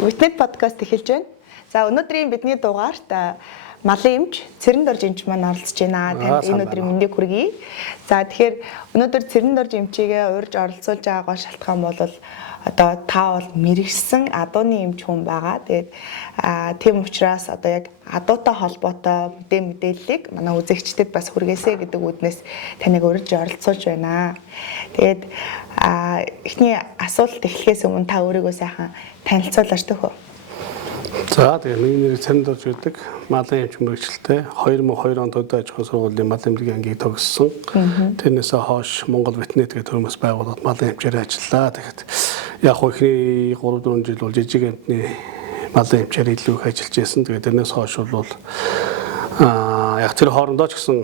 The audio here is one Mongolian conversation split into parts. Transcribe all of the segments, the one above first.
Witnet podcast эхэлж байна. За өнөөдрийн бидний дугаарт малын эмч, цэрэн дорж эмч маань оролцож байна. Танд энэ өдрийн мэндийг хүргэе. За тэгэхээр өнөөдөр цэрэн дорж эмчигээ урьж оролцуулж байгаа гол шалтгаан бол одоо та бол мэрэгсэн адууны эмч хүн байгаа. Тэгээд тийм учраас одоо яг адуутай холбоотой мэдээллийг манай үзэгчдэд бас хүргээсэй гэдэг үднээс таныг урьж оролцуулж байна. Тэгээд эхний асуулт эхлэхээс өмнө та өөрийгөө сайхан танилцуулаач төхөө. За тэгээ миний нэр Цэрэн дорж байдаг. Малын эмч мэргэжилтэй 2002 онд Хөдөө аж ахуйн сургуулийн малын эмнэлгийн ангийг төгссөн. Тэрнээсээ хойш Монгол Витнет гэх төрөөс байгууллагад малын эмчээр ажиллаа. Тэгэхэд яг ихний 3-4 жил бол жижиг амтны малын эмчээр илүү их ажиллаж байсан. Тэгээд тэрнээс хойш бол яг тэр хоорондоо ч гэсэн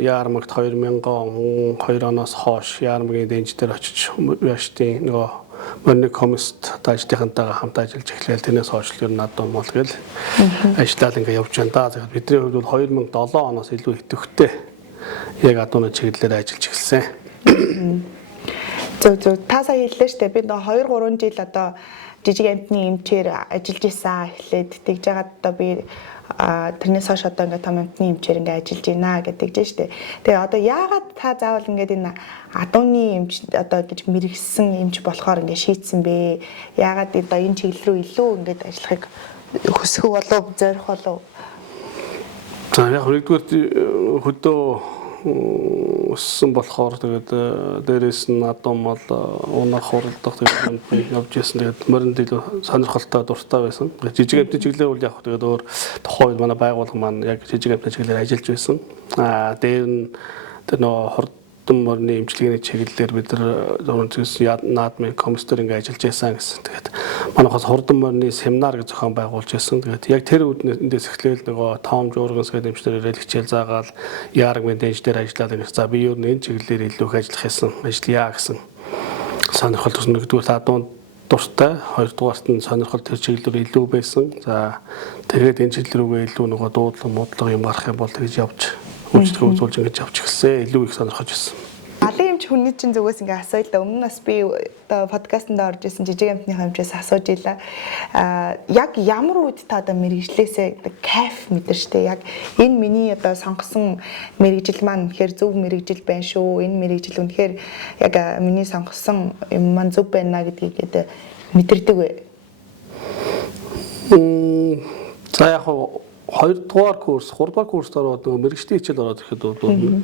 Яармагт 2002 оноос хойш Яармагийн дэнж дээр очиж яштын нөгөө Мөрний комист таажтынхантайгаа хамт ажиллаж эхлээл тэрнээс хойш л надад мол гэл ажиллаад ингээ явж байна да. Тэгэхээр бидний хувьд бол 2007 оноос илүү идэвхтэй яг адууны чиглэлээр ажиллаж эхэлсэн. Зөв та сая хэллээ шүү дээ. Би нөгөө 2-3 жил одоо жижиг амтны эмчээр ажиллаж исэн эхлээд тэгж яагаад одоо би тэрнээс хойш одоо ингээ том амтны эмчээр ингээ ажиллаж байна гэдэг чинь шүү дээ. Тэгээ одоо яагаад та заавал ингээд энэ адууны эмч одоо гэж мэрэгсэн эмч болохоор ингээ шийдсэн бэ? Яагаад одоо энэ чиглэл рүү илүү ингээд ажиллахыг хүсэх болов, зорих болов? За яг нэгдүгээр хөдөө өссөн болохоор тэгээд дээрээс нь адуу мал унах хуралдах тэгээд явж ирсэн. Тэгээд моринд илүү сонирхолтой дуртай байсан. Жижиг амтны чиглэлээр бол яг тэгээд өөр тухайн үед манай байгууллага маань яг жижиг амтны чиглэлээр ажиллаж байсан. Дээр нь тэр нөгөө хурдан морины эмчилгээний чиглэлээр бид нар наадмын комиссээр ингээ ажиллаж байсан гэсэн. Тэгээд манайхаас хурдан морины семинар гэж зохион байгуулж байсан. Тэгээд яг тэр үднээс эхлээл нөгөө Том Журганс гэдэг эмчнэр ирээд хичээл заагаал Яармагийн дэнж дээр ажиллаад байгаа. За би юу энэ чиглэлээр илүү их ажиллах гэсэн ажиллая гэсэн сонирхол төрсөн. Нэгдүгээр адуун дуртай, хоёрдугаарт нь сонирхол тэр чиглэлээр илүү байсан. За тэгээд энэ чиглэл рүүгээ илүү нөгөө дуудлага муудлага юм гарах юм бол тэгж явж үйлчлэг үзүүлж ингэж явж эхэлсэн. Илүү их сонирхож байсан. Малын эмч хүний чинь зүгээс ингээ асууя л да. Өмнө нас би одоо подкастт орж исэн жижиг амтныхаа эмчээс асууж илаа. Яг ямар үед та одоо мэрэгжлээсээ кайф мэдэрчтэй. Яг энэ миний одоо сонгосон мэрэгжил маань үнэхээр зөв мэрэгжил байна шүү. Энэ мэрэгжил үнэхээр яг миний сонгосон юм маань зөв байна гэдгийг мэдэрдэг вэ? За яг 2-р курс, 3-р курст ороод нөгөө мэрэгчлийн хичээл ороод ирэхэд бол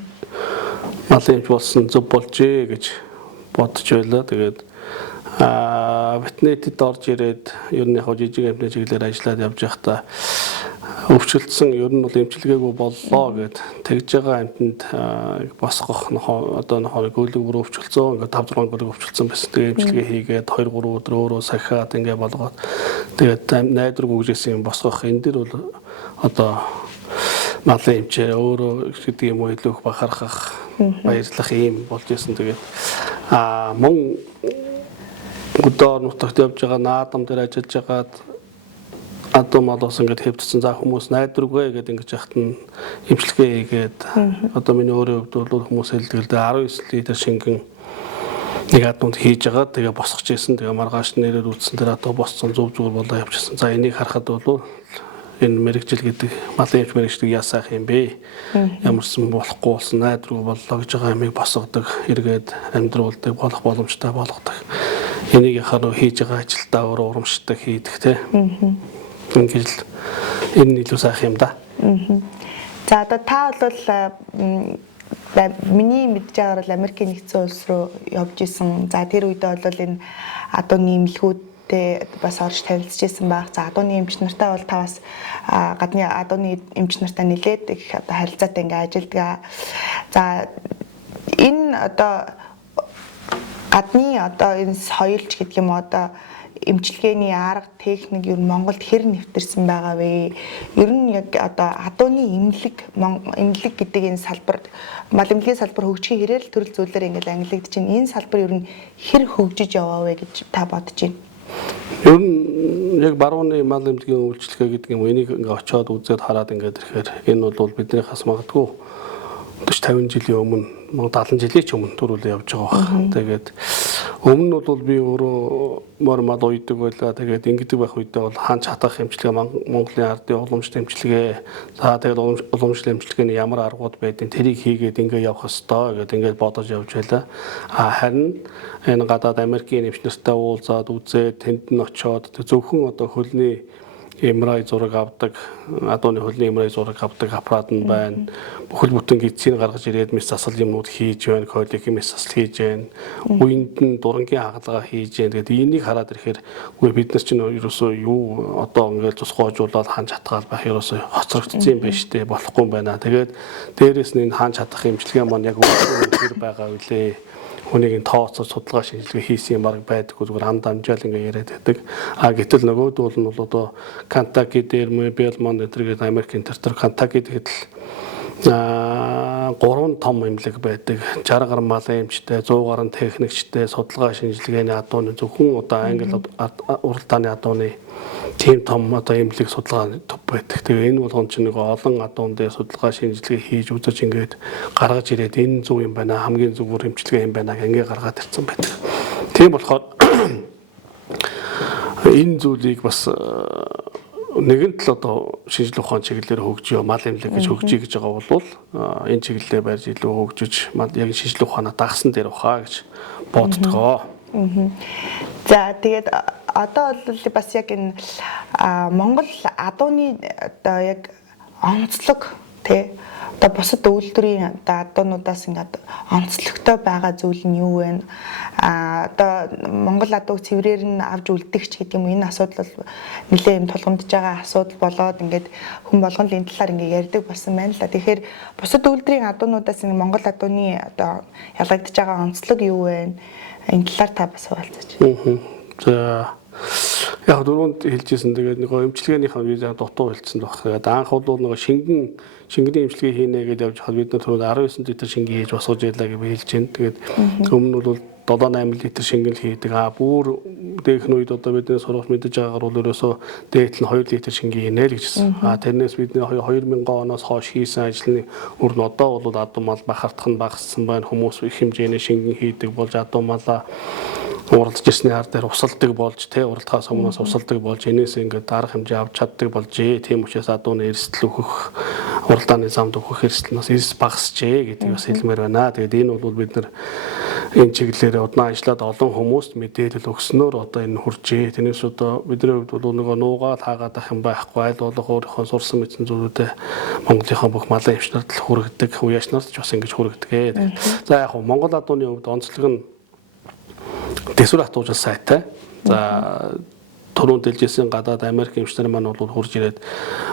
малын эмч болсон зөв болжээ гэж бодож байлаа. Тэгээд Витнетэд орж ирээд ер нь яг жижиг амтны чиглэлээр ажиллаад явж байхдаа өвчлөлтсөн ер нь бол эмчилгээгүй боллоо гэд тэгж байгаа амтнд босгох одоо нохоо гөлөг бүр өвчлөлцөө ингээд 5-6 гөлөг өвчлөлцсөн байсан. Тэгээ эмчилгээ хийгээд 2-3 өдөр өөрөө сахиад ингээд болгоод тэгээд найдвар гүгжсэн юм босгох энэ дэр бол одоо малын эмчээр өөрөө гэдэг юм уу илүү их бахархах баярлах юм болж исэн. Тэгээд мөн өдөр нутагт явж байгаа наадам дээр ажиллаж байгаад адуу малаас ингээд хэвдсэн за хүмүүс найдваргүй гэдэг ингэж яхад нь эмчилгээ хийгээд одоо миний өөрийн хувьд бол хүмүүс хэлдэг л дээ 19 литр шингэн нэг адуунд хийж байгаа. Тэгээ босгож исэн. Тэгээ маргааш нэрээр үлдсэн дээр одоо босцсон зөв зүгээр болоо явчихсан. За энийг харахад бол энэ мэрэгжил гэдэг малын эмч мэрэгчлэг яасаах юм бэ? Ямарсан болохгүй болсон найдваргүй боллоо гэж байгаа юмыг босгодог, эргээд амьдруулдаг, болох боломжтой болгодог. Энийг яхаар хийж байгаа ажилдаа өөрөө урамшдаг хийдэг те. Ингээд энэ илүү сайхан юм да. За одоо та бол миний мэдж байгаагаар бол Америкийн нэгдсэн улс руу явж исэн. За тэр үедээ бол энэ адууны эмнэлгүүдтэй бас орж танилцж исэн байх. За адууны эмч нартай бол та бас гадны адууны эмч нартай нэлээд их одоо харилцаатай ингээ ажилладаг. За энэ одоо гадны одоо энэ соёлч гэдэг юм одоо эмчилгээний арга техник ер нь Монголд хэр нэвтэрсэн байгаа вэ? Ер нь яг одоо адууны эмнэлэг гэдэг энэ салбар мал эмнэлгийн салбар хөгжихийн хэрэл төрөл зүйлээр ингээл ангилагдж байна. Энэ салбар ер нь хэр хөгжиж яваа вэ гэж та бодож байна? Ер нь яг барууны мал эмнэлгийн үйлчлэгээ гэдэг юм энийг ингээ очиод үзээд хараад ингээд ирэхээр энэ бол биднийхээс магадгүй 50 жилийн өмнө 70 жилийн ч өмнө төрүүлээ явж байгаа баг. Тэгээд өмнө нь бол би өөрөө мормад уйдаг байлаа. Тэгээд ингэдэг байх үедээ бол хаан чатах эмчилгээ Монголын ардын уламжлалт эмчилгээ за тэгээд уламжлалт эмчилгээний ямар аргууд байдیں۔ Тэрийг хийгээд ингээ явах ёстой гэдэг ингээд бодож явж байлаа. Харин энэ гадаад Америкийн эмч нартай уулзаад үзээд тэнд нь очиод зөвхөн одоо хөлний MRI зураг авдаг, адууны хөлний MRI зураг авдаг аппарат нь байна. Бүхэл бүтэн гидсийг гаргаж ирээд мэс засал юмнууд хийж байна, колик мэс засал хийж байна. Үеинд нь дурангийн хагалгаа хийж байна. Тэгээд энийг хараад ирэхээр үгүй бид нар чинь ерөөсөө юу одоо ингээд тусгойжуулаад хаан чатгаал байх ерөөсөө хоцрогдсон юм байна штэ, болохгүй юм байна. Тэгээд дээрэс нь энэ хаан чатах эмчилгээ маань яг өөр байгаа үлээ. Хүнийг тооцоод судалгаа шинжилгээ хийсэн юм баг байдаггүй зүгээр анд амжаал ингээ яриад байдаг. Гэтэл нөгөөдөл нь бол одоо Kentucky дээр Belmont гэдэг Америкийн тэр Kentucky гэтэл 3 том эмнэлэг байдаг. 60 гаруй малын эмчтэй, 100 гаруй техникчтэй, судалгаа шинжилгээний адууны зөвхөн одоо англи уралдааны адууны тийм том одоо эмнэлэг судалгаа төв байдаг. Тэгээ энэ болгон чинь нэг олон адуун дээр судалгаа шинжилгээ хийж үзэж ингээд гаргаж ирээд энэ зөв юм байна, хамгийн зөвхөн эмчилгээ юм байна ингээ гаргаад ирсэн байдаг. Тийм болохоор энэ зүйлийг бас нэгэн тал одоо шинжилгээ ухаан чиглэлээр хөгжиж мал эмнэлэг гэж хөгжиж гэж байгаа бол энэ чиглэлээр барьж илүү хөгжиж яг шинжилгээ ухаанаа дагсан дээр ухаа гэж боддгоо. За тэгээд одоо бол бас яг энэ Монгол адууны одоо яг онцлог тий одоо бусад үйлдвэрийн одоо адуунуудаас ингээд онцлогтой байгаа зүйл нь юу вэ? Одоо Монгол адууг цэврээр нь авч үлдэгч гэдэг юм энэ асуудал бол нэлээд юм тулгамдж байгаа асуудал болоод ингээд хүн болгон л энэ талаар ингээд ярьдаг болсон байна л да. Тэгэхээр бусад үйлдвэрийн адуунуудаас энэ Монгол адууны одоо ялгагдж байгаа онцлог юу вэ? Энэ талаар та бас хуваалцаач. За яг дөрөнд хэлжсэн тэгээд нэг эмчилгээнийхээ виза дутуу хэлсэн баг. Тэгээд анх бол нэг шингэний эмчилгээ хийнэ гэж явж хад бид нар түрүү 19 литр шингээ хийж босгож ялаа гэж хэлж байна. Тэгээд өмнө бол 7-8 литр шингэл хийдэг. Бүр дэх нь үед одоо бидний сургууль мэдэж байгаагаар бол ерөөсөө дээдл нь 2 литр шингээ хийнэ л гэжсэн. Тэрнээс бидний 2000 оноос хойш хийсэн ажлын үр нь одоо бол адуу мал бахардах нь багассан байна. Хүмүүс их хэмжээний шингэн хийдэг болж адуу малаа уралдаж ирсний хар дээр усалдаг болж уралдахаас өмнөөс усалдаг болж энэс ингээд дарах хэмжээ авч чаддаг болжээ. Тийм учраас адууны эрсдэл өгөх уралдааны замд өгөх эрсдэлнээс эрс багасжээ гэдгийг бас хэлмээр байна. Тэгээд энэ бол бид нар энэ чиглэлээр удаан ажиллаад олон хүмүүст мэдээлэл өгснөөр одоо энэ хүрчээ. Тэрнээс одоо бидний хувьд бол нөгөө нуугаад хаагаад ах юм байхгүй аль болох өөрийнхөө сурсан мэдсэн зүйлүүдэд Монголынхаа бүх малын эмч нарт хүргэдэг, уяач нарт ч бас ингэж хүргэдэг. За яг нь Монгол адууны хувьд онцлог нь дэсвэр хатуужил сайтай. За түрүүнд дэлжсэн гадаад Америк эмчнэр маань бол хурж ирээд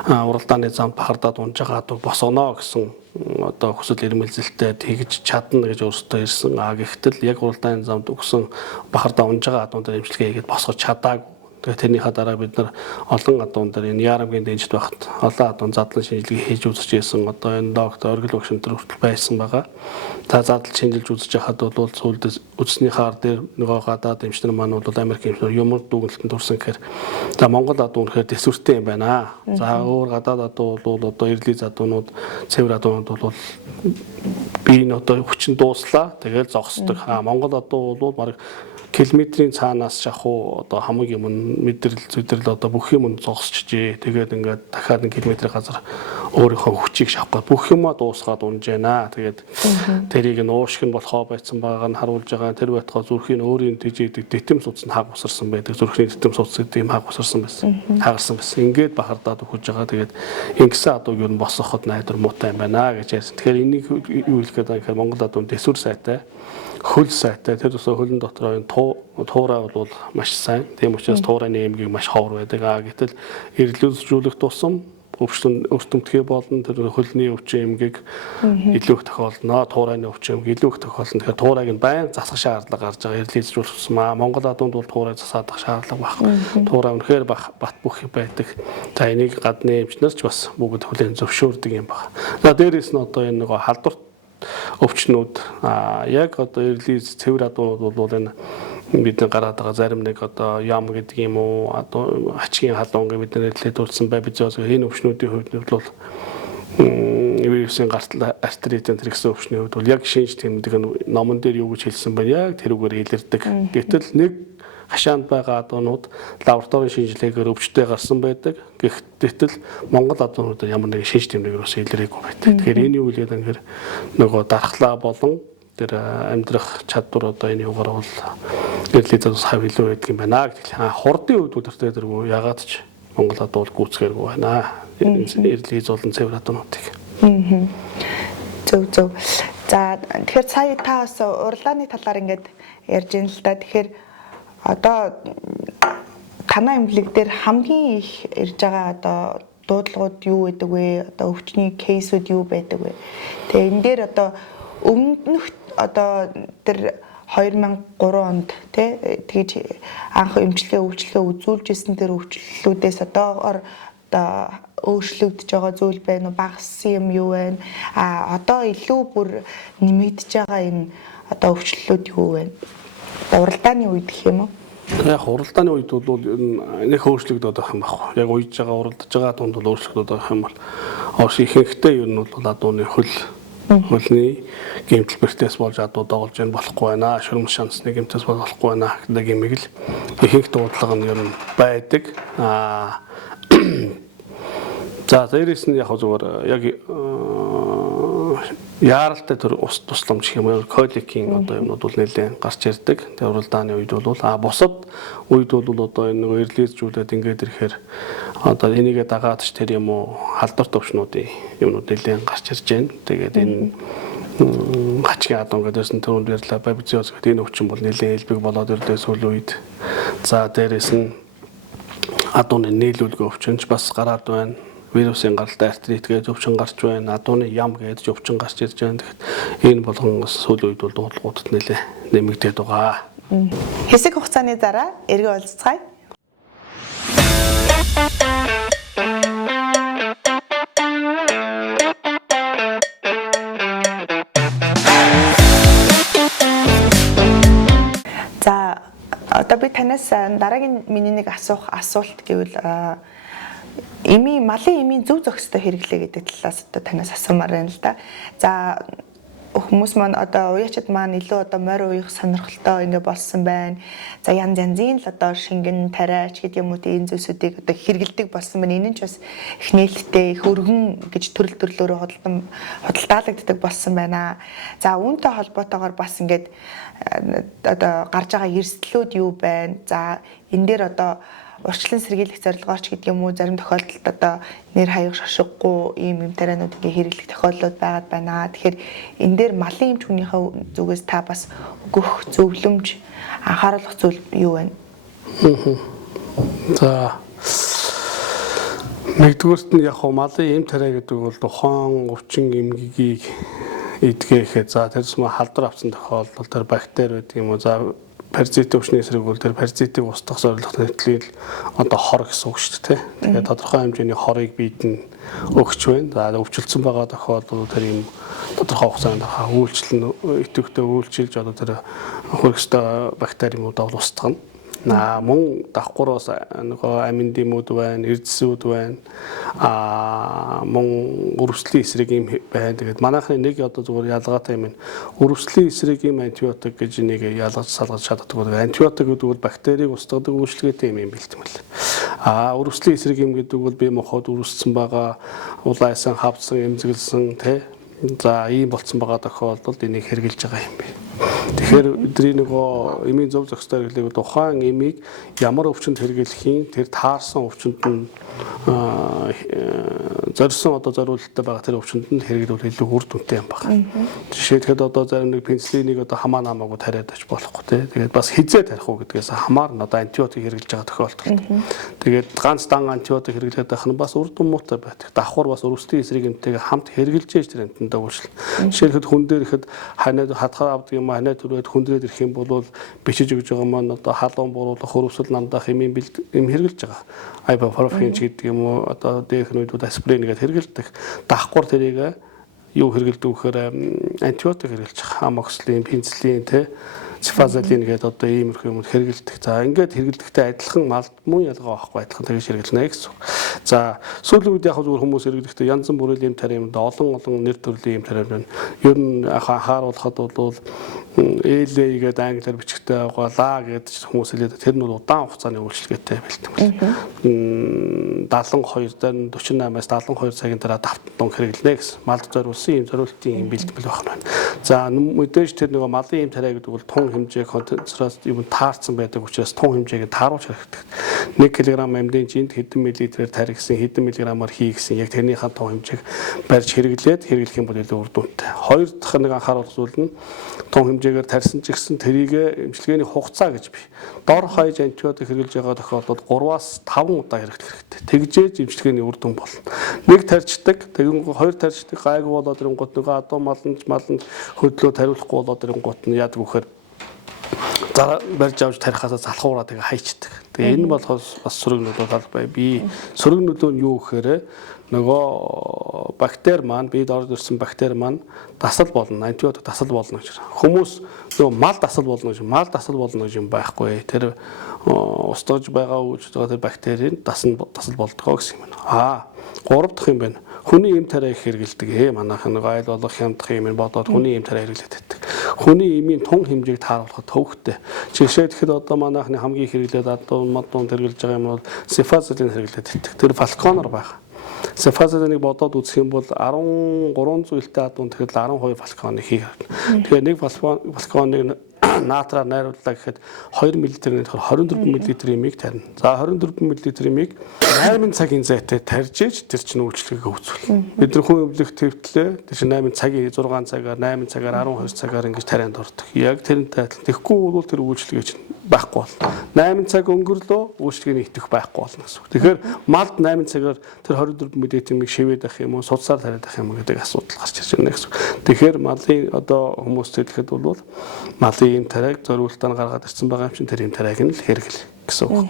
уралдааны замд бахардаад унж байгаа адуу босгоно гэсэн одоо хүсэл эрмэлзэлтэй тэгж чадна гэж өөрсдөө ирсэн. Гэхдээ яг уралдааны замд өгсөн бахардаа унж байгаа адуун дээр эмчилгээ хийгээд босгож чадаагүй. Тэгээд тэрнийхээ дараа бид нар олон адуун дээр энэ Ярамгийн дэнжид байхад олон адуун задлан шинжилгээ хийж үзэж байсан. Одоо энэ доктор оргил багш нар хүртэл байсан байгаа. За задлан шинжилж үзэж байхад бол сүүлдээ үсний хаар дээр нөгөө гадаад эмчнэр маань бол Америк эмчнэр ямар дүгнэлтэнд турсан гэхээр за Монгол адуу үнэхээр дэсвэртэй юм байна. За өөр гадаад адуу бол одоо эрлийн адуунууд, цэвэр адуунууд бол би энэ одоо хүчин дууслаа. Тэгээд зогсдог. Монгол адуу бол баг километрийн цаанаас шахуу одоо хамгийн өмнө мэдрэл одоо бүх юм зогсчихжээ. Тэгээд ингээд дахиад 1 км газар өөрийнхөө хүчийг шавхад бүх юмаа дуусгаад унж байна. Тэгээд тэрийг нь уушиг нь болохоо байцсан байгааг нь харуулж байгаа. Тэр байтугай зүрхийн өөрийн тэжээдэг дэтэм судас нь хаг босарсан байдаг. Зүрхний дэтэм судас гэдэг юм хаг босарсан байсан. Хагарсан байсан. Ингээд бахардаад өгч байгаа. Тэгээд ингэсэн адууг юу босгоход найдвар муутай юм байна гэж ярьсан. Тэгэхээр энийг юу хэлэх гээд байгаа гэхээр Монгол адуун дэсвэр сайтай, хөл сайтай. Тэр тусаа хөлн дотор туурай бол маш сайн. Тийм учраас туурайны эмгийг маш ховор байдаг. Гэтэл эрлүүлжүүлэх тусам өвчтөмтгий болно. Тэр хөлний өвчин эмгийг илүү их тохиолно. Туурайны өвчин эмг илүү их тохиолно. Тэгэхээр туурайг нь байнга засах шаардлага гарч байгаа. Эрлүүлжүүлэх тусам Монгол адуунд бол туурай засаадах шаардлага байхгүй. Туурай үнэхээр бат бөх байдаг. За энийг гадны эмчнэр ч бас бүгд хүлээн зөвшөөрдөг юм байна. За дээрээс нь одоо энэ нөгөө халдварт өвчнүүд яг одоо эрлиз цэвэр адуунууд бол энэ бидний гараад байгаа зарим нэг одоо ям гэдэг юм уу одоо ачгийн халуун гэж бид нэрлээд дурдсан бай бизоос энэ өвчнүүдийн хувьд бол вирусын гартал артритын тэр гэсэн өвчний хувьд бол яг шинж тэмдэг нь номон дээр юу гэж хэлсэн байна яг тэрүүгээр илэрдэг. Гэтэл нэг хашаанд байгаа адуунууд лабораторийн шинжилгээгээр өвчтэй гарсан байдаг. Гэтэл Монгол адуунуудад ямар нэгэн шинж тэмдэгээр ус илэрээгүй байдаг. Тэгэхээр энэ юу хэлээд анхээр нөгөө дархлаа болон тэр амьдрах чадвар одоо энэ юугаар бол эрлийзээс бас хав илүү байдаг юм байна гэдэг. Хурдын үед үлдэртэй дэргүй ягаад ч Монгол адуул гүйцэхэргүй байна. Эрлийз болон цэвэр адуунуудыг. Зөв. За тэгэхээр сая та бас уралдааны талаар ингээд ярьж ин л да. Тэгэхээр одоо танай эмнэлэг дээр хамгийн их ирж байгаа одоо дуудлагууд юу байдаг вэ? Одоо өвчний кейсүүд юу байдаг вэ? Тэгээ энэ дээр одоо өмнөх одоо тэр 2003 онд тэгж анх эмчилгээ үзүүлж ирсэн тэр өвчлөлүүдээс одоогоор одоо өөрчлөгдөж байгаа зүйл байна уу? Багассан юм юу байна? Одоо илүү бүр нэмэгдэж байгаа энэ одоо өвчлөлүүд юу байна? Уралдааны үед гэх юм уу? Яг уралдааны үед бол нэг өөрчлөгдөд байгаа юм байна. Яг уйж байгаа уралдаж байгаа дунд бол өөрчлөгдөд байгаа юм бол ихэнхдээ ер нь бол адууны хөлний гэмтэл бэртээс болж адуу доголж ян болохгүй байна. Шүрмэл шансны гэмтээс болохгүй байна гэдэг юмыг л ихэнх дуудлага нь ер нь байдаг. За дээрээс нь яг зүгээр яг яаралтай төр ус тусламж гэх юм уу коликийн одоо юмнууд бол нэлээд гарч ирдэг. Тэгээ уралдааны үед бол бусад үед бол одоо энэ нэг эрлийзжүүлээд ингээд ирэхээр одоо энийгээ дагаад ч тэр юм уу халдвар төвчнүүдийн юмнууд нэлээд гарч ирж байна. Тэгээд энэ гачгийн адуун гэдээс нь түрүүнд ярьлаа бабизиоз гэдэг энэ өвчин бол нэлээд элбэг болоод ирлээ сүүлийн үед. За дээрээс нь адууны нийлүүлгээ өвчнч бас гараад байна. Вирусын гаралтай артрит гэж өвчин гарч байна. Адууны ям гэж өвчин гарч ирж байна. Тэгэхээр энэ болгон сүүлийн үед бол дуудлагуудад нэлээд нэмэгдээд байгаа. Хэсэг хугацааны дараа эргээ уулзцгаая. За одоо би танаас дараагийн миний нэг асуулт гэвэл малын эмийн зөв зохистой хэрэглээ гэдэг талаас одоо танаас асуумаар байна л да. За хүмүүс маань одоо уяачид маань илүү одоо морь уух сонирхолтой ингэ болсон байна. За янзын л одоо шингэн тариач гэдэг юм уу энэ зүйлсүүдийг одоо хэрэгэлдэг болсон байна. Энэ нь ч бас их нээлттэй их өргөн гэж төрлөөрөө худалдаалагддаг болсон байна. За үүнтэй холбоотойгоор бас ингээд одоо гарч байгаа эрсдлүүд юу байна? За энэ дээр одоо урьдчилан сэргийлэх зорилгоор ч гэдэг юм уу зарим тохиолдолд одоо нэр хаяг шошиггүй ийм тарианууд ингээ хэрэглэх тохиолдлууд байгаад байна. Тэгэхээр энэ дээр малын эмч хүнийхээ зүгээс та бас өгөх зөвлөмж анхааруулах зүйл юу байна? За нэгдүгээрт нь яг малын эм тариа гэдэг бол тухайн өвчин эмгэгийг эдгэхэд за тэрс мө халдвар авсан тохиолдолд тэр бактери гэдэг юм уу за паразит өвчний эсрэг бол тэр паразитыг устгах зорилготой нэтлэл одоо хор гэсэн үг шүү дээ. Тэгээд тодорхой хэмжээний хорыг биед нь өгч байна. За өвчлөлтсөн байгаа тохиолдолд тэр юм тодорхой хугацаанд үйлчлэл идэвхтэй үйлчилж одоо тэр хөргөстэй бактериудаа бол устгана. Мөн давхгуураас нөгөө аминдимууд байна, эрдэсүүд байна. Мөн өрөвслийн эсрэг юм байна. Тэгээд манайхны нэг одоо зүгээр ялгаатай юм. Өрөвслийн эсрэг юм антибиотик гэж нэг ялгаж салгаж чаддаг. Антибиотик гэдэг бол бактерийг устгадаг үйлчлэгээтэй юм бэлтгэл. Өрөвслийн эсрэг юм гэдэг бол бие махбод өрөвссөн байгаа, улаасан, хавцсан, эмзэглсэн тий. За ийм болцсон байгаа тохиолдолд энийг хэрглэж байгаа юм бэ. Тэгэхээр бидний нөгөө эмийн зөв зохистой хэрэглээг тухайн эмийг ямар өвчнөд хэрэглэхийн тэр таарсан өвчнөд нь зорьсон одоо зориулалттай байгаа тэр өвчнөд нь хэрэглүүл илүү үр дүнтэй юм байна. Жишээлбэл одоо зарим нэг пенсилинийг одоо хамаа намаагүй тариад оч болохгүй тий. Тэгээд бас хизээ тарих уу гэдгээс хамаарна одоо антибиотик хэрэглэж байгаа тохиолдолд. Тэгээд ганц дан антибиотик хэрэглээд байх нь бас үр дүн муутай байдаг. Давхар бас өрөвслийн эсрэг эмтэйгээ хамт хэрэглэж ээж тэр амтандаа үйлчлэл. Жишээлбэл хүн дээр ихэд ханаад хатгаа авдаг юм ханаад түрээд хүндрээд ирэх юм бол бичиж өгж байгаа маань одоо халуун буруулах хөрвсөл намдах эмийн эм хэрэглэж байгаа. Ibuprofen гэдэг юм уу одоо дээхнүүд аспирин гэдэг хэрэглэдэг. Давхар тэрийг юу хэрэглэдэг вэхээр антибиотик хэрэглэж байгаа. Амокслин, пенициллин тий. Cefazolin гэдэг одоо иймэрхүү юм хэрэгэлдэг. За ингээд хэрэглэдэгтэй адилхан мал мөн ялгаа байхгүй адилхан тэгж хэрэглэнэ гэсэн үг. За сүүлийн үед яг зүгээр хүмүүс хэрэглэхдээ янз бүрийн юм тарим олон нэр төрлийн юм тарим байна. Ер нь анхааруулхад бол LA гэдэг англиар бичгтэй байгаа ла гэдэг хүмүүс хэлээд тэр нь бол удаан хугацааны үйлчлэгээтэй бэлтгэл. 72 дээр 48-аас 72 цагийн дараа давтан хэрэглэнэ гэсэн. Малд зориулсан юм зориултын юм бэлтгэл байна. За мэдээж тэр нөгөө малын юм тарай гэдэг бол тун хэмжээ концентрац юм таарсан байдаг учраас тун хэмжээг тааруулж хэрэгтэй. 1 кг амьдын жинд хэдэн миллилитрээр таригсан хэдэн миллиграмаар хийгсэн яг тэрнийхэн тун хэмжээг барьж хэрэглээд хэрэглэх юм бол илүү үр дүнтэй. Хоёр дахь нэг анхааруулах зүйл нь тун хэмжээгээр тарьсан ч гэсэн тэрийг эмчилгээний хугацаа гэж бий. Дор хаяж антибиотик хэрэглэж байгаа тохиолдолд 3-аас 5 удаа хэрэглэх хэрэгтэй. Тэгжээж эмчилгээний үр дүн болно. Нэг тарьчдаг, тэгвэл хоёр тарьчдаг гайгүй болоод ирэнгүүт нөгөө адуу маланд хөдлөө тариулахгүй болоод ирэнгүүт нь яадаг вөхөр за барьж авч тарихаасаа залхуураа тэгээ хайчдаг. Тэгээ энэ болохоос бас сөрөг нөлөө талбай бий. Сөрөг нөлөө нь юу гэхээр нөгөө бактери маань бид орж ирсэн бактери маань дасал болно, антибиотик дасал болно гэж. Хүмүүс нөгөө мал дасал болно гэж юм байхгүй. Тэр устгаж байгаа үүж байгаа тэр бактерийн дасал болдгоо гэсэн юм байна. 3 дахь юм байна. Хүний эм тарай хэрэгэлдэг. Манайх нэг айл болох хямдах юм бодоод хүний эм тарай хэрэглээд байдаг. Хүний эмийн тун хэмжээг тааруулахад төвөгтэй. Жишээ тэгэхэд одоо манайхны хамгийн хэрэглээд адуун хэрэглэж байгаа юм бол Cefazolin хэрэглээд байдаг. Тэр Falconor байгаа. Cefazolin-ыг бодоод үзэх юм бол 13 зүйлтэй адуун тэгэхээр 12 Falconor хийх. Тэгэхээр нэг Falconor наатраар найрууллаа гэхэд 2 мл-ээр 24 мл эмийг тарина. За 24 мл эмийг 8 цагийн зайтай тарьж иж тэр чинь үйлчлэгээ үүсвэл. Бид нар хүн өвлөх төвтлээ тэр чинь 8 цагийн 6 цагаар 8 цагаар 12 цагаар ингэж тарианд ордог. Яг тэрнтэй адилхан. Тэгэхгүй бол тэр үйлчлэгээ чинь байхгүй болно. 8 цаг өнгөрлөө үйлчлэгээний итгэх байхгүй болно гэсэн үг. Тэгэхээр малд 8 цагаар тэр 24 мл эмийг шивээд авах юм уу, судсаар тариад авах юм уу гэдэг асуудал гарч ирж байна гэсэн үг. Тэгэхээр малын одоо хүмүүс хэлэхэд бол малын ийм тарайг зориултаар гаргаад ирсэн байгаа юм чинь тэр ийм тарайг нь л хэрэглэх гэсэн үг.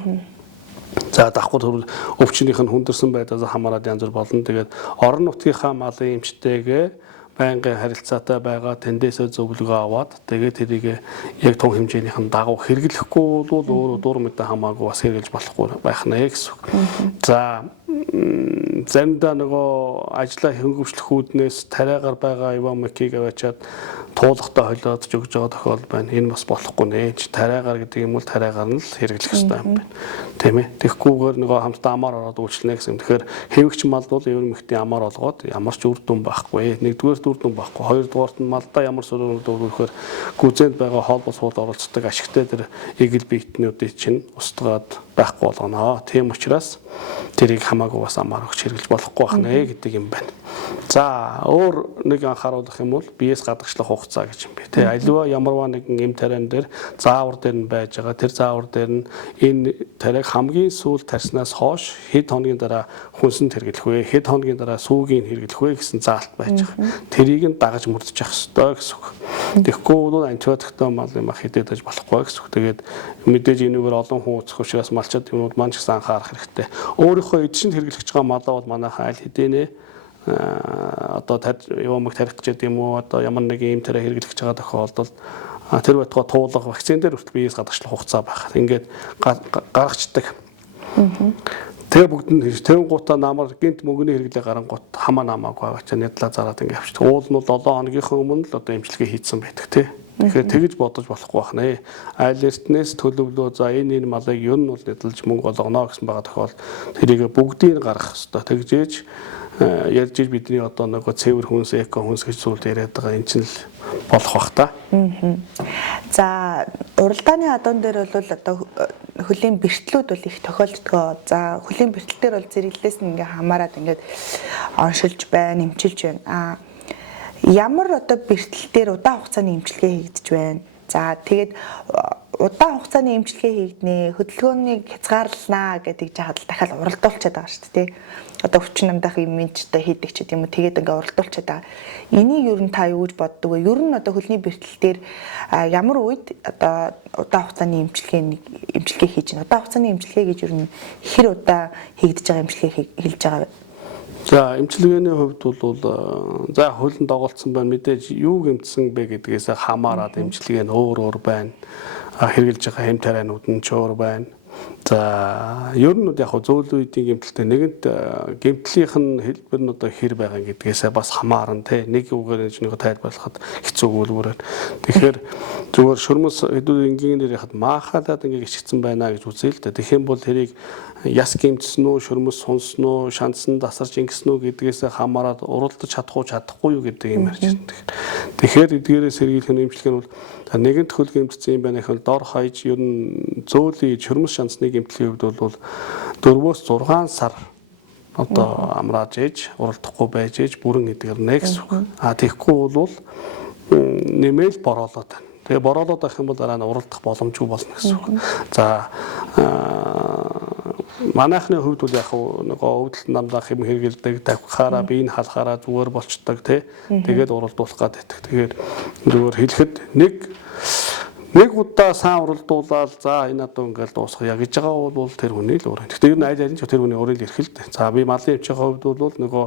За давхар төрөл өвчнийх нь хүндэрсэн байдлаас хамаарат янз бүр болно. Тэгээд орон нутгийнхаа малын эмчтэйгээ байнгын харилцаатай байгаа тэндээсээ зөвлөгөө аваад тэгээд тэрийг яг тун хэмжээнийхэн дагуу хэрэглэхгүй бол өөрөө дур мэдээ хамаагүй бас хэрэглэж болохгүй байх нэ гэсэн үг. За заримдаа нөгөө ажлаа хөнгөвчлөх үүднээс тариагаар байгаа ивамекийг аваачаад туулахтай холиод өгж байгаа тохиолдол байна. Энэ бас болохгүй нэ. Тариагаар гэдэг юм бол тариагаар нь л хэрэглэх хэрэгтэй юм байна. Тийм ээ. Тэгэхгүйгээр нөгөө хамтдаа амар ороод үйлчлэнэ гэсэн. Тэгэхээр хэвэгч мал бол ивамектийн амар олгоод ямар ч үр дүн байхгүй. Нэгдүгээр үр дүн байхгүй. Хоёрдугаарт нь малдаа ямар сөрөг дөрвөхөр гүзэнд байгаа хоол босууд оролцдог ашигтай тэр эгэл биетнүүдийн чинь устгаад байхгүй болгоно. Тийм учраас тэрийг хамаагүй бас амар өгч хэрэглэж болохгүй байх нэ гэдэг юм байна. За өөр нэг анхааруулах юм бол биеэс гадагшлах хугацаа гэж юм бэ. Тэ аливаа ямарваа нэгэн эм тарин дээр заавар дээр нь байж байгаа. Тэр заавар дээр нь энэ тариг хамгийн сүүл тарснаас хойш хэд хоногийн дараа хүнсэнд хэрэглэх вэ? Хэд хоногийн дараа сүүгийн хэрэглэх вэ гэсэн заалт байж байгаа. Тэрийг нь дагаж мөрдөж явах ёстой гэсэн үг. Тэгэхгүй бол антибиотиктой мал юм хідэдэж болохгүй гэсэн үг. Тэгээд мэдээж энэгээр олон хүн үзэх учраас малчаад юмуд маань ч гэсэн анхаарах хэрэгтэй. Өөрийнхөө эдшинд хэрэглэж байгаа малаа бол манайхан аль хэдийнэ одоо явамаг тарих гэж юм уу одоо ямар нэг юм тарай хэрэглэж байгаа тохиолдолд тэр байтугай туулах вакцин дээр хүртэл биеэс гадагшлах хугацаа байх. Ингээд гаргацдаг. Тэгээ бүгд нь тэрэн гутаа намар гинт мөнгөний хэрэглээ гарангуут хамаа намаагүй аваачаа нядлаа зараад ингээд авчдаг. Уул нь бол 7 хоногийн өмнө л одоо эмчилгээ хийцэн байдаг тий. Тэгэхээр тэгж бодож болохгүй байх нэ. Айл эртнээс төлөвлөө за энэ малыг ер нь бол нэдэлж мөнгө олгоно гэсэн байгаа тохиол тэрийг бүгдийг гаргах хэрэгтэй. Тэгжээж ярьж иж бидний одоо нөгөө цэвэр хүнс эко хүнс гэж зүйл яриад байгаа энэ чинь л болох бах та. За уралдааны адуун дээр бол одоо хөлийн бэртлүүд бол их тохиолддог. За хөлийн бэртэл дээр бол зэрэглэлээс нь ингээ хамаарад ингээд оншилж байна, эмчилж байна. Ямар одоо бэртэл дээр удаан хугацааны эмчилгээ хийгдэж байна. За тэгээд удаан хугацааны эмчилгээ хийгднэ, хөдөлгөөнийг хязгаарлалнаа гэдэг жахад дахиад уралдуулчихад байгаа шүү дээ. Одоо өвчин намдах юм эмчтэй хийдэг ч гэдэм үү тэгээд ингээ уралдуулчихад байгаа. Энийг ер нь та юу гэж боддог вэ? Ер нь одоо хөлний бэртэл дээр ямар үед одоо удаан хугацааны эмчилгээ хийж байна? Удаан хугацааны эмчилгээ гэж ер нь хэр удаа хийгдэж байгаа эмчилгээ хэлж байгаа вэ? За эмчилгээний хувьд бол за хөлн доголцсон байна мэдээж юу гэмтсэн бэ гэдгээс хамаарат эмчилгээ нь өөр байна. Хэрэгжилж байгаа хэм тарианууд нь ч өөр байна. За ер нь яг зөөлөн үеийн гэмтэлтэй нэгэнт гэмтлийнх нь хэлбэр нь одоо хэр байгаа гэдгээсээ бас хамаарна те нэг үгээр нэг тайлбарлахад хэцүү өгүүлбэрээр тэгэхээр зүгээр шөрмөс хэдүүд энгийнээр яхад маахалаад ингээ гიშгцэн байна гэж үзье л да. Тэгэх юм бол тэрийг яс гэмтсэн үү шөрмөс сунсан уу шансан дасарч ингэсэн үү гэдгээсээ хамаарат уралдаж чадахгүй юу гэдэг юм ярьж байна. Тэгэхээр эдгээрээс сэргийлэх эмчилгээ нь бол нэгэнт хөл гэмтсэн юм байна гэхэл дор хаяж ер нь зөөлөн шөрмөс шансны гэмтлийн хувьд бол 4-6 сар одоо амрааж ээж уралдахгүй байж ээж бүрэн эдгэрнэ гэсэн үг. Тэгэхгүй бол нэмэл бороолоод байна. Тэгээ бороолоод авах юм бол дараа нь уралдах боломжгүй болно гэсэн үг. За манайхны хувьд бол яг нөгөө өвдөлт намдаа хэм хэрэгэлдэг тавхаараа биеийг халахаараа зүгээр болчдөг тий. Тэгээд уралдуулах гэдэг. Тэгээд зүгээр хэлэхэд нэг удаа сайн уралдуулаад за энэ одоо ингээл дуусах яг гэж байгаа бол тэр хүний л өөр. Гэхдээ ер нь аль аль нь ч тэр хүний өөрийн л эрхэлт. За би малын эмчийн хувьд бол нөгөө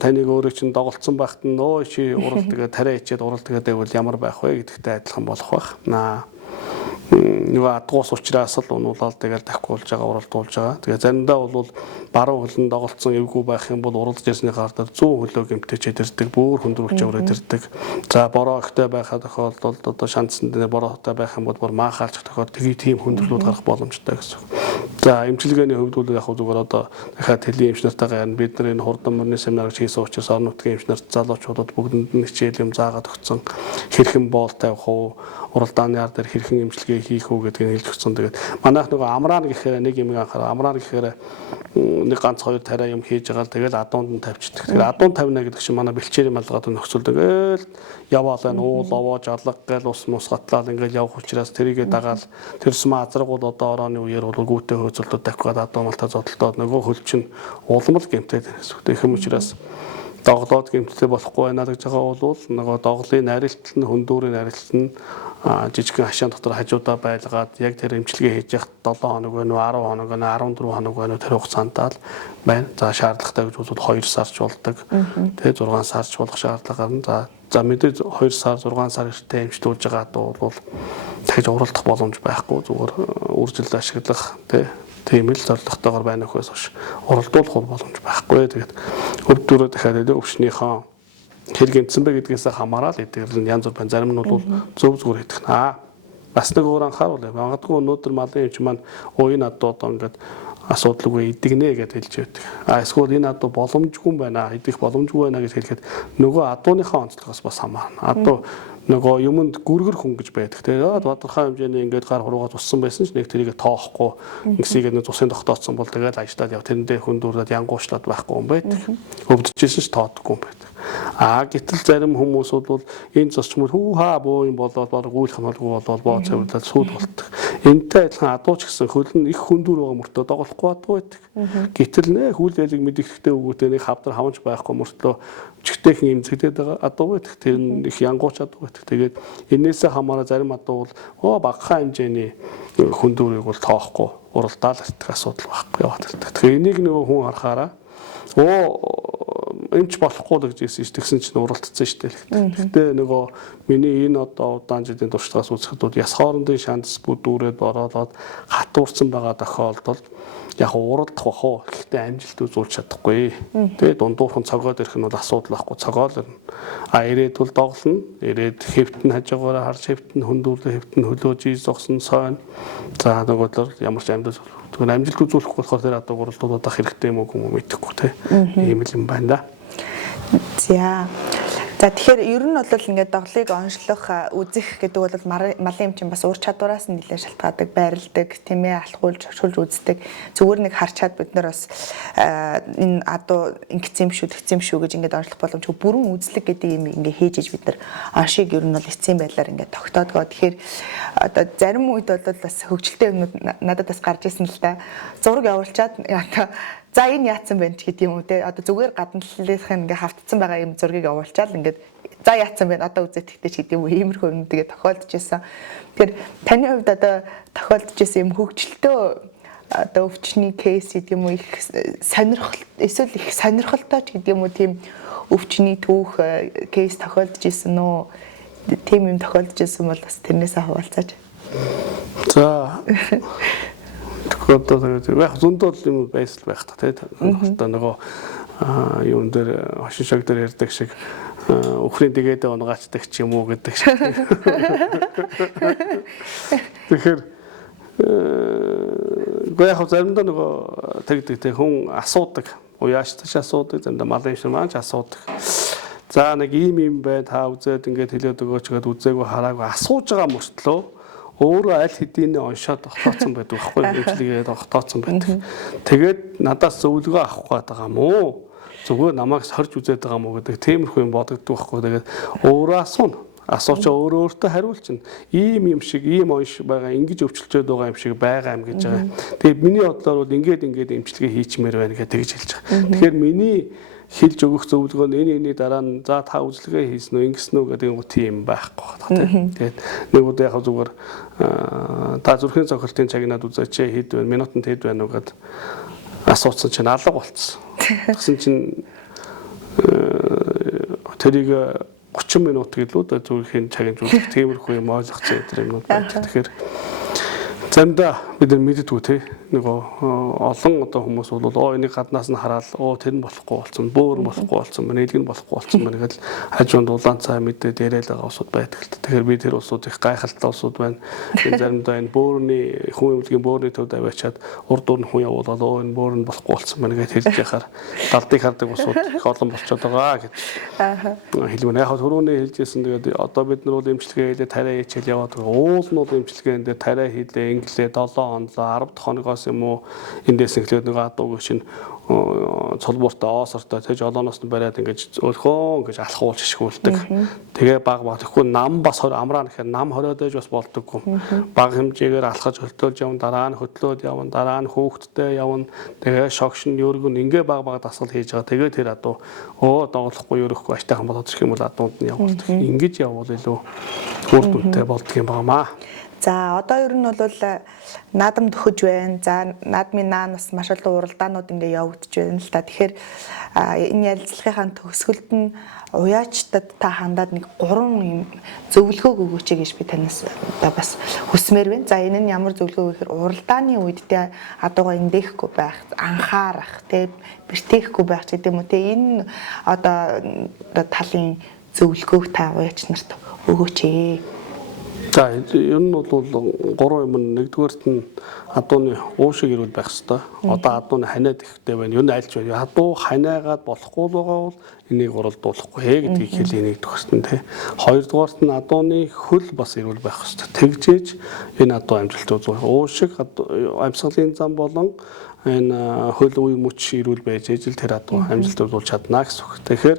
таныг өөрөө чинь доголцсон байхад нь өө чи урал тэгээ тариа ичээд урал тэгээ байвал ямар байх вэ гэдэгтэй адилхан болох байх. Нөгөө адгуус учраас л унуулаад тэгэл дахиулж байгаа уралдуулж байгаа. Тэгээ заримдаа бол баруун хөлн доголцсон эвгүй байх юм бол уралдаж ирсний гар дээр 100 хөлөө гэмтээчээд ирдэг, бүр хөндрүүлж өрөөд ирдэг. За бороо ихтэй байхад тохиолдолд одоо шанцсан дээр бороотой байх юм бол бүр маахаалж тохиолдол тийм хөндрөлүүд гарах боломжтой гэсэн. За эмчилгээний хувьд бол яг зүгээр одоо дахиад тэлийн эмч нартайгаа ярина. Бид нар энэ хурдан мөрний семинарыг хийсэн учраас орон нутгийн эмч нарт залуучуудад бүгдэнд нь хичээл юм заагаад өгсөн. Хэрхэн боол тавих уу, уралдааны ар дээр хэрхэн эмчилгээ хийх үү гэдгийг хэлж өгсөн. Тэгээд манайх нөгөө амраан гэхээр нэг юм анхаараа амраан гэхээр нэг ганц хоёр тариа юм хийж байгаа л тэгэл адуунд нь тавьчихдаг. Тэгэхээр адуунд тавина гэдэг чинь манай бэлчээрийн малгайд нөхцөлд ингээл яваал байна уул овоож алга гээл ус мус гатлал ингээл явах учраас тэрийгэ дагаал тэрсмэ азраг бол одоо орооны үеэр бол гүйтэй хөөцөлдөд тавих гээд адуу малтаа зодтолдоод нөгөө хөл чинь уламл гэмтээд байна гэсэн. Тэгэх учраас доглоод гэмтэлтэй болохгүй байна гэж байгаа бол нөгөө доглын нарилтал нь хөндүүрийн нарилтал нь жижигхэн хашаан дотор хажуудаа байлгаад яг тэр эмчилгээ хийж яхад 7 хоног байна уу 10 хоног байна 14 хоног байна уу тэр хугацаанд л байна. За шаардлагатай гэж бодвол 2 сарч болдог. Тэгээ 6 сарч болох шаардлага гарна. За мэдээж 2 сар 6 сар эртээ эмчлүүлж байгаа бол дахиж уралдах боломж байхгүй зүгээр үржилд ашиглах тийм л зорилготойгоор байна хөөс хойш уралдуулах боломж байхгүй. Тэгээд өвдөрөө дахиад өвчнийхөө хэрэг гэмтсэн бэ гэдгээс хамаарал эдгээр янз бүр байна. Зарим нь бол зөв зүгээр хийх. Бас нэг өөр анхааруул. Магадгүй өнөөдөр малын эмч маань энэ адуу одоо ингээд асуудалгүй идэгнэ гэж хэлж байдаг. Эсвэл энэ адуу боломжгүй байна, идэх боломжгүй байна гэж хэлэхэд нөгөө адууныхаа онцлогоос бас хамаарна. Адуу нөгөө юмд гүргэр хүн гэж байдаг. Тэгээд тодорхой хэмжээний ингээд гар хуруугаад туссан байсан ч нэг тэрийг тоохгүй ингэсийг нэг цусын тогтооцсон бол тэгээд ажиллаад яв тэрэндээ хүндүүрээд янгуучлаад байхгүй юм байдаг. Өвдөжсэн ч тоодгүй юм байдаг. Гэтэл зарим хүмүүс бол энэ зочмол боо юм болоод баг гүйлэх нь болгүй болоод боо цавирлаад сууд болдог. Энтэй адилхан адууч гэсэн хөл нь их хүндүүр байгаа мөртөө доголохгүй адуу байдаг. Гэтэл нэ хүл ялэг мэдгэхтэй өгөөтэй нэг хавдар хавж байхгүй мөртлөө чигтэйхэн юм зэгдээд байгаа адуу байдаг. Тэр нь их янгууч адуу байдаг. Тэгээд энээсээ хамаараа зарим адуу бол багахан хэмжээний хүндүүрийг бол тоохгүй уралдаал ирдэг асуудал байхгүй яваад ирдэг. Тэгэхээр энийг нөгөө хүн харахаараа эмч болохгүй л гэж хэлсэн шүү. Тэгсэн чинь уралдсан шүү дээ. Гэтэ нөгөө миний энэ одоо удаан жилийн туршлагаас үзэхэд яс хоорондын шанс бүдүүрээд бороолоод хатуурсан байгаа тохиолдолд яг уралдах бах уу. Гэхдээ амжилт үзүүлж чадахгүй. Тэгээ дундуурхан цогоод ирэх нь бол асуудал байхгүй. Цогоол ирнэ. Ирээд бол доголно. Ирээд хэвтэн хажуугаараа харж хэвтэн хөндүүрлээ хэвтэн хөлөөж зогсон сойно. За нөгөө тал ямар ч амжилт тэгвэл амжилт үзүүлэхгүй болохоор тэр одоо уралдуулах хэрэгтэй юм уу юм мэдэхгүй те. Ийм л юм байна да. За тэгэхээр ер нь бол ингээд доглыг онцлох үзэх гэдэг бол малын эмчийн бас ур чадвараас нь нэлээд шалтгаалдаг, байрладаг, тийм ээ алхуулж хөвшүүлж үздэг. Зүгээр нэг харчаад бид нар бас энэ адуу ингэсэн юм шүү, тэгсэн юм шүү гэж ингээд онцлох боломжгүй бүрэн үзлэг гэдэг юм ингээд хийж иж бид нар оншийг ер нь бол эцсийн байдлаар ингээд тогтоодгоо. Тэгэхээр одоо зарим үед бол бас хөвгчлөлтэй юмнууд надад бас гарч ирсэн л да. Зураг явуулчаад одоо за энэ яатсан байна ч гэдэг юм уу те. Одоо зүгээр гадна талынхын ингээ хавтцсан байгаа юм зургийг явуулчаал ингээд за яатсан байна одоо үзээд тэгтэй ч гэдэг юм уу. Иймэрхүү юм тэгээ тохиолдож байсан. Тэгэхээр таны хувьд одоо тохиолдож байсан юм хөвгчлөлтөө одоо өвчний кейс гэдэг юм уу их сонирхол эсвэл их сонирхолтой ч гэдэг юм уу тийм өвчний түүх кейс тохиолдож исэн үү? Тийм юм тохиолдож исэн бол бас тэрнээсээ хуваалцаач. За. Тэгэхээр яг зөндөл юм байсал байх та тийм. Одоо нөгөө юун дээр хошин шог дээр ярьдаг шиг өхрийн дэгээд унгачдаг ч юм уу гэдэг шиг. Тэгэхээр яг заримдаа нөгөө тэгдэг хүн асуудаг. Уяаш тааш асуудаг, заримдаа малын шиг маань ч асуудаг. За нэг ийм бай та үзээд ингээд хэлээд өгөөч гэд үзээгүй хараагүй асууж байгаа мөртлөө өөрөө аль хэдийн оншоод тогтооцсон байдаг байхгүй эмчилгээгээд тогтооцсон байдаг. Тэгээд надаас зөвлөгөө авах гээд байгаа юм уу? Зүгээр намайг сорж үзээд байгаа юм уу гэдэг тиймэрхүү юм бодогддог байхгүй. Тэгээд өөрөө асууна. Асуучаа өөртөө хариулчихна. Ийм шиг ийм онш байгаа ингэж өвчлөж байгаа юм шиг байгаа юм гэж байгаа. Тэгээд миний бодлоор бол ингээд эмчилгээ хийчмээр байна гэж тэгж хэлж байгаа. Тэгэхээр миний хэлж өгөх зөвлөгөө нь энэ дараа нь за та үзлэгээ хийсэн үү ингэсэн үү гэдэг юм тийм байхгүй байна. Тэгээд нэг удаа яг зүгээр та зүрхийн цохилтын цагнаад үзээч хэд байна минутанд хэд байна уу гэд асуусан чинь алга болцсон. Тэгсэн чинь тэрийг 30 минут гэлүүд зүрхийн цагийн зүйлх тиймэрхүү юм ойлгох зэрэг юм байна. Тэгэхээр заримдаа бид нар мэддэггүй те нөгөө олон одоо хүмүүс бол энийг гаднаас нь хараад тэр нь болохгүй болсон, бөөр болохгүй болсон, нэлэг нь болохгүй болсон байна гэдэл хажуунд улаан цай мэдээд яриад байгаа улсууд байдаг л та. Тэгэхээр би тэр улсууд их гайхалтай улсууд байна. Заримдаа энэ бөөрийн хүн эмнэлгийн бөөрийн төвд аваачаад урд дуур нь хүн явуулаад энэ бөөр нь болохгүй болсон байна гэж хэлж яхаар далдыг хардаг улсууд их олон болчиход байгаа гэж. Хэлмээр яг түрүүний хэлжсэн тэгээд одоо бид нар бол эмчилгээ хийлээ тариа хийчихэл яваад байгаа. Уул нь бол эмчилгээнд дээр тариа хийлээ инглээ 7 хоног 10 хоногоос юм уу эндээс эхлээд нэг адууг чинь цолбууртай оосортой тэгж олооноос нь бариад ингэж өөлхөө ингэж алхуулж шишгүүлдэг. Тэгээ баг тэгэхгүй нам бас амраа нэхэр нам хориод байж бас болдоггүй. Баг хэмжээгээр алхаж хөлтөөлж явна дараа нь хөтлөөд явна дараа нь хөөхтдээ явна. Тэгээ шогшин юургүн ингээ баг дасгал хийж байгаа. Тэгээ тэр адуу доголохгүй юурахгүй аштайхан болоод ирэх юм бол адуунд нь явуулдаг. Ингэж явбал илүү үр дүнтэй болдго юм байнамаа. За одоо ер нь бол наадам төхөж байна. За наадмын наанаас маш олон уралдаанууд ингээ явагдаж байна л та. Тэгэхээр энэ ярилцлагынхаа төгсгөлд нь уяачтад та хандаад нэг 3 юм зөвлөгөө өгөөч гэж би танаас одоо бас хүсмээр байна. За энэ нь ямар зөвлөгөө гэхээр уралдааны үед тэ адуугаа эндээхгүй байх, анхаарах, тэ бэртээхгүй байх гэдэг юм уу. Тэ энэ одоо талын зөвлөгөөг та уяач нарт өгөөч ээ. За ер нь бол 3 юм. Нэгдүгээрт нь адууны уушиг ирүүл байх хэвээр. Одоо адууны ханиад ихтэй байна. Ер нь альж байна. Адуу ханаагаад болохгүй байгаа бол энийг уралдуулахгүй гэдгийг хэлээ нэгдүгээрт нь тий. Хоёрдугаарт нь адууны хөл бас ирүүл байх хэвээр. Тэгжээж энэ адуу амжилт үзүүлэх. Уушиг амьсгалын зам болон энэ хөл үе мөч ирүүл байж ижил тэр адуу амжилт үзүүлж чадна гэсэн үг. Тэгэхээр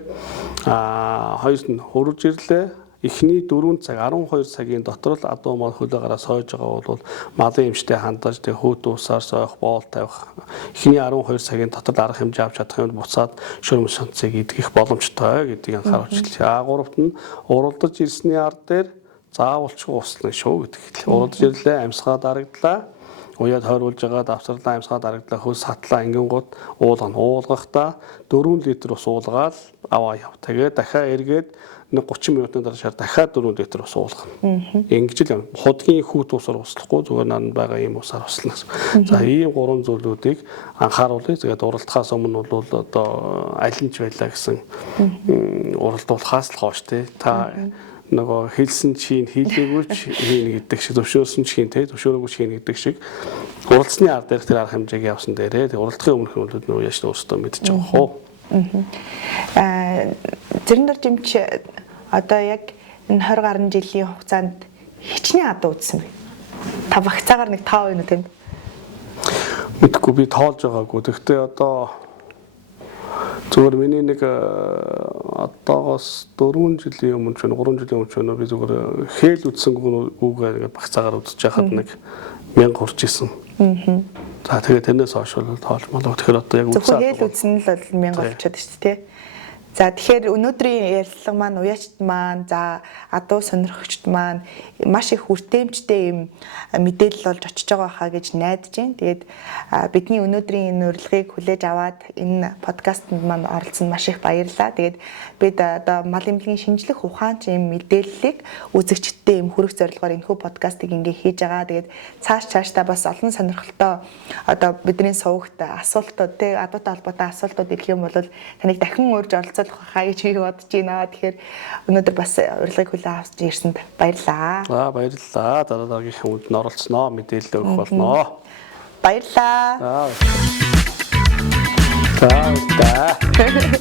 хоёрт нь хурж ирлээ. Эхний 4 цаг 12 цагийн дотор л адуу мал хөлөө гараа сойж байгаа бол малын эмчтэй хандаж тэг хөөт усаар сойх боол тавих. Эхний 12 цагийн дотор арга хэмжээ авч чадах юм буцаад шөрөм шонцыг идэх боломжтой гэдгийг анхааруулж хэлээ. Гуравт нь уралдаж ирсний ард дээр заавалчгүй услана шүү гэдэг. Уралдаж ирлээ, амьсгаа дарагдлаа. Уяад хойруулж байгаа давсарлаа амьсгаа дарагдлаа хөөс хатлаа ингэнгууд уулгахдаа 4 литр ус уулгаад аваа яв. Тэгээд дахиад эргээд 30 минутын дараа дахиад 4 литр ус уулгана. Ингэж л худгийн хүүт усаар услахгүй зүгээр нанд байгаа ийм усаар услана. За ийм 3 зүйлүүдийг анхааруулъя. Тэгээд уралдахаас өмнө бол одоо аль нь ч байлаа гэсэн уралдуулахаас л хойш та нөгөө хэлсэн чинь хийлээгүй ч хийнэ гэдэг шиг зөвшөөрсөн ч хийн зөвшөөрөөгүй ч хийнэ гэдэг шиг уралдсны ард дээрх тэр арга хэмжээг явсан дээрээ уралдахын өмнөх хөлөд нь яаш өөрсдөө мэдчих жоох хоо. Зэрнэр жимч одоо яг энэ 20 гаруй жилийн хугацаанд хичнээн адуу үзсэн бэ? Та багцаагаар нэг таа байна уу тийм? Мэдгүй би тоолж байгаагүй. Гэхдээ одоо зүгээр миний нэг одоогоос 4 жилийн өмнө ч 3 жилийн өмнө би зүгээр хээл үтсэн гүүгээ багцаагаар үзэж байхад нэг 1000 хүрч исэн. За тэгээд тэрнээс хойш бол тоолмол. Тэгэхээр одоо яг үзсэн. Зөвхөн хээл үтсэн л бол 1000 болчиход шүү дээ. За тэгэхээр өнөөдрийн ярилцлага маань уяачд маань за адуу сонирхогчд маань маш их хүртээмжтэй юм мэдээлэл болж очиж байгаа хаа гэж найдаж байна. Тэгээд бидний өнөөдрийн энэ урилгыг хүлээж аваад энэ подкастт маань оролцсон маш их баярлалаа. Тэгээд бид одоо мал эмнэлгийн шинжлэх ухаанч юм мэдээллийг үзэгчдтэй юм хүргэх зорилгоор энэхүү подкастыг ингээ хийж байгаа. Тэгээд цаашдаа бас олон сонирхолтой одоо бидний сувагт асуултууд те адуутай холбоотой асуултууд ирэх юм бол таныг дахин урьж оролцуулах хаа гэж би бодож байна. Тэгэхээр өнөөдөр бас урилгыг хүлээн авч ирсэнд баярлалаа. Баярлалаа. Дараагийн хүмүүст нь оролцсноо мэдээлэл өгөх болноо. Баярлалаа. За.